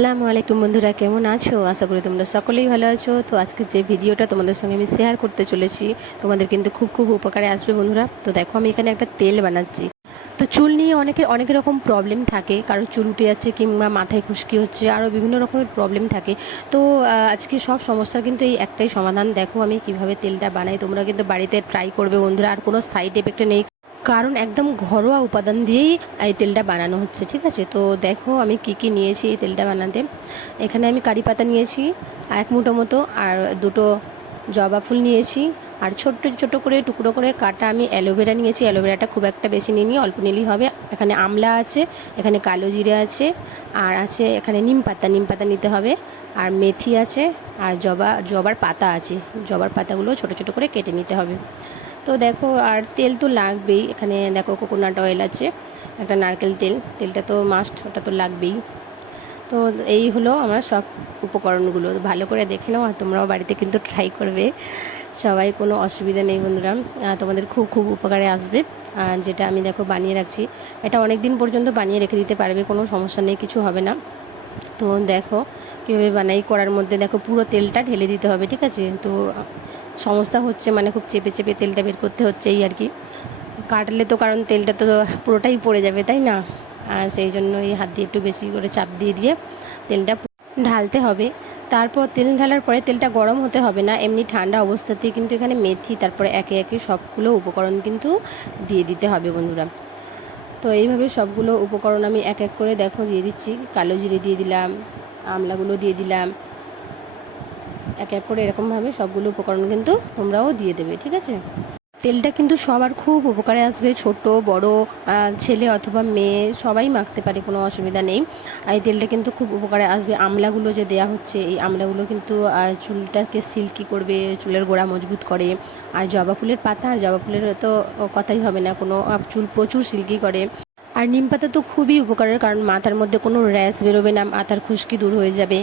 আসসালামু আলাইকুম বন্ধুরা, কেমন আছো? আশা করি তোমরা সকলেই ভালো আছো। তো আজকে যে ভিডিওটা তোমাদের সঙ্গে আমি শেয়ার করতে চলেছি, তোমাদের কিন্তু খুব খুব উপকারে আসবে বন্ধুরা। তো দেখো, আমি এখানে একটা তেল বানাচ্ছি। তো চুল নিয়ে অনেকের অনেক রকম প্রবলেম থাকে। কারও চুল উঠে যাচ্ছে কিংবা মাথায় খুশকি হচ্ছে আরও বিভিন্ন রকমের প্রবলেম থাকে। তো আজকে সব সমস্যার কিন্তু এই একটাই সমাধান। দেখো, আমি কীভাবে তেলটা বানাই, তোমরা কিন্তু বাড়িতে ট্রাই করবে বন্ধুরা। আর কোনো সাইড এফেক্ট নেই কারণ একদম ঘরোয়া উপাদান দিয়েই এই তেলটা বানানো হচ্ছে, ঠিক আছে? তো দেখো আমি কি কি নিয়েছি এই তেলটা বানাতে। এখানে আমি কারি পাতা নিয়েছি, এক মুঠো মতো, আর দুটো জবা ফুল নিয়েছি, আর ছোট্ট ছোট করে টুকরো করে কাটা আমি অ্যালোভেরা নিয়েছি। অ্যালোভেরাটা খুব একটা বেশি নিয়ে নিই অল্প নিলেই হবে। এখানে আমলা আছে, এখানে কালো জিরে আছে, আর আছে এখানে নিম পাতা। নিম পাতা নিতে হবে, আর মেথি আছে, আর জবা, জবার পাতা আছে। জবার পাতাগুলো ছোট ছোট করে কেটে নিতে হবে। তো দেখো, আর তেল তো লাগবেই। এখানে দেখো কোকোনাট অয়েল আছে, একটা নারকেল তেল। তেলটা তো মাস্ট ওটা তো লাগবেই। তো এই হলো আমার সব উপকরণগুলো। ভালো করে দেখে নাও আর তোমরাও বাড়িতে কিন্তু ট্রাই করবে। সবাই কোনো অসুবিধা নেই বন্ধুরা। তোমাদের খুব খুব উপকারে আসবে। যেটা আমি দেখো বানিয়ে রাখছি, এটা অনেক দিন পর্যন্ত বানিয়ে রেখে দিতে পারবে, কোনো সমস্যা নেই, কিছু হবে না। তো দেখো, কীভাবে বানাই করার মধ্যে দেখো পুরো তেলটা ঢেলে দিতে হবে, ঠিক আছে? তো সমস্যা হচ্ছে মানে খুব চেপে চেপে তেলটা বের করতে হচ্ছে এই আর কি। কাটলে তো, কারণ তেলটা তো পুরোটাই পড়ে যাবে, তাই না? সেই জন্য এই হাত দিয়ে একটু বেশি করে চাপ দিয়ে দিয়ে তেলটা ঢালতে হবে। তারপর তেল ঢালার পরে তেলটা গরম হতে হবে না, এমনি ঠান্ডা অবস্থাতেই কিন্তু এখানে মেথি, তারপরে একে একে সবগুলো উপকরণ কিন্তু দিয়ে দিতে হবে বন্ধুরা। তো এইভাবে সবগুলো উপকরণ আমি এক এক করে দেখো, দিয়ে দিচ্ছি। কালো জিরে দিয়ে দিলাম, আমলাগুলো দিয়ে দিলাম এক এক করে এরকমভাবে সবগুলো উপকরণ কিন্তু তোমরাও দিয়ে দেবে, ঠিক আছে? তেলটা কিন্তু সবার খুব উপকারে আসবে, ছোট, বড় ছেলে অথবা মেয়ে, সবাই মাখতে পারে, কোনো অসুবিধা নেই। এই তেলটা কিন্তু খুব উপকারে আসবে। আমলাগুলো যে দেয়া হচ্ছে, এই আমলাগুলো কিন্তু চুলটাকে সিল্কি করবে, চুলের গোড়া মজবুত করে। আর জবা ফুলের পাতা, আর জবা ফুলের তো কথাই হবে না, কোনো চুল প্রচুর সিল্কি করে। আর নিম পাতা তো খুবই উপকারের কারণ, মাথার মধ্যে কোনো র্যাশ বেরোবে না, মাথার খুশকি দূর হয়ে যাবে।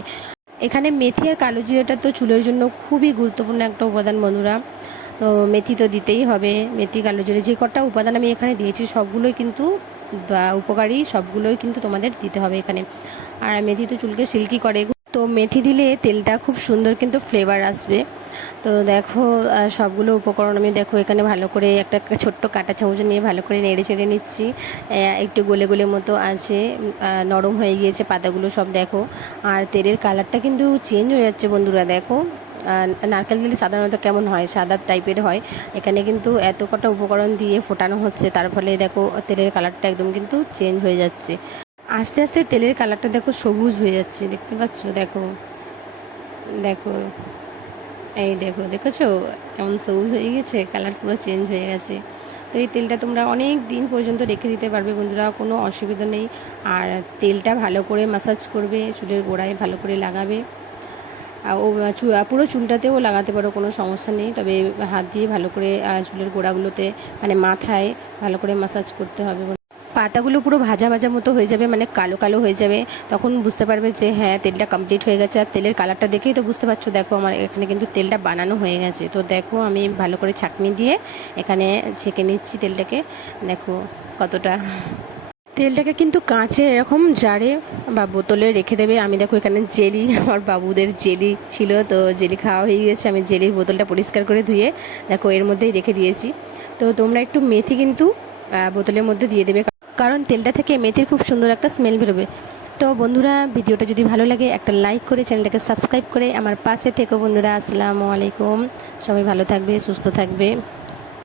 এখানে মেথি আর কালো জিরাটা তো চুলের জন্য খুবই গুরুত্বপূর্ণ একটা উপাদান বন্ধুরা। তো মেথি তো দিতেই হবে, মেথি, কালো জিরে, যে কটা উপাদান আমি এখানে দিয়েছি সবগুলোই কিন্তু বা উপকারী, সবগুলোই কিন্তু তোমাদের দিতে হবে এখানে। আর মেথি তো চুলকে সিল্কি করে। মেথি দিলে তেলটা খুব সুন্দর কিন্তু ফ্লেভার আসবে। তো দেখো সবগুলো উপকরণ আমি দেখো এখানে ভালো করে একটা ছোট্ট কাঁটা চামচ নিয়ে ভালো করে নেড়ে চেড়ে নিচ্ছি। একটু গোলে গোলে মতো আছে নরম হয়ে গিয়েছে পাতাগুলো সব দেখো। আর তেলের কালারটা কিন্তু চেঞ্জ হয়ে যাচ্ছে বন্ধুরা দেখো। নারকেল দিলে সাধারণত কেমন হয়? সাদা টাইপের হয়। এখানে কিন্তু এত কটা উপকরণ দিয়ে ফোটানো হচ্ছে, তার ফলে দেখো তেলের কালারটা একদম কিন্তু চেঞ্জ হয়ে যাচ্ছে। আস্তে আস্তে তেলের কালারটা দেখো সবুজ হয়ে যাচ্ছে, দেখতে পাচ্ছ? দেখো দেখো, এই দেখো, দেখেছ? কেমন সবুজ হয়ে গেছে, কালার পুরো চেঞ্জ হয়ে গেছে। তো এই তেলটা তোমরা অনেক দিন পর্যন্ত রেখে দিতে পারবে, বন্ধুরা, কোনো অসুবিধা নেই। আর তেলটা ভালো করে মাসাজ করবে, চুলের গোড়ায় ভালো করে লাগাবে। ও পুরো চুলটাতেও লাগাতে পারো, কোনো সমস্যা নেই। তবে হাত দিয়ে ভালো করে চুলের গোড়াগুলোতে মানে মাথায় ভালো করে মাসাজ করতে হবে পাতাগুলো পুরো ভাজা ভাজা মতো হয়ে যাবে মানে কালো কালো হয়ে যাবে। তখন বুঝতে পারবে যে হ্যাঁ তেলটা কমপ্লিট হয়ে গেছে। আর তেলের কালারটা দেখেই তো বুঝতে পারছ, দেখো আমার এখানে কিন্তু তেলটা বানানো হয়ে গেছে। তো দেখো, আমি ভালো করে ছাঁকনি দিয়ে এখানে ছেঁকে নিচ্ছি তেলটাকে। দেখো কতটা। তেলটাকে কিন্তু কাঁচে এরকম জারে বা বোতলে রেখে দেবে। আমি দেখো এখানে জেলি, আমার বাবুদের জেলি ছিল, তো জেলি খাওয়া হয়ে গেছে। আমি জেলির বোতলটা পরিষ্কার করে ধুয়ে দেখো এর মধ্যেই রেখে দিয়েছি। তো তোমরা একটু মেথি কিন্তু বোতলের মধ্যে দিয়ে দেবে। কারণ তেলটা থেকে মেথির খুব সুন্দর একটা স্মেল বেরোবে। তো বন্ধুরা, ভিডিওটা যদি ভালো লাগে, একটা লাইক করে চ্যানেলটাকে সাবস্ক্রাইব করে আমার পাশে থেকো বন্ধুরা। আসসালামু আলাইকুম। সবাই ভালো থাকবে, সুস্থ থাকবে।